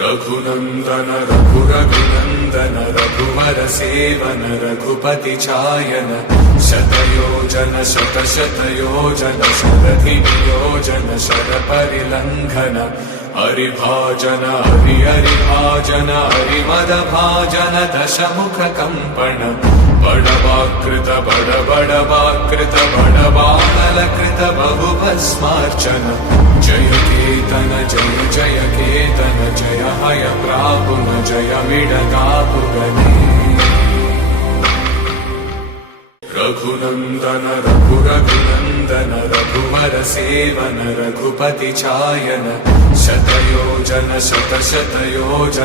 रघुनंदन रघुरघुनंदन रघुवर seven Raghupati चायन शतयोजन शतशतयोजन शरधि नियोजन sir परिलंघन हरिभाजन हरिभाजन हरिमद भाजन दशमुख कंपन बड़वाकृत बड़वाकृत बड़वानलकृत बहुभस्मार्चन जय केतन जय केतन जय हय प्रापुन जय विडगापुगने रघुनंदन रघुरघुनंदन रघुवर सेवन रघुपति चायन शतयोजन शतशतयोजन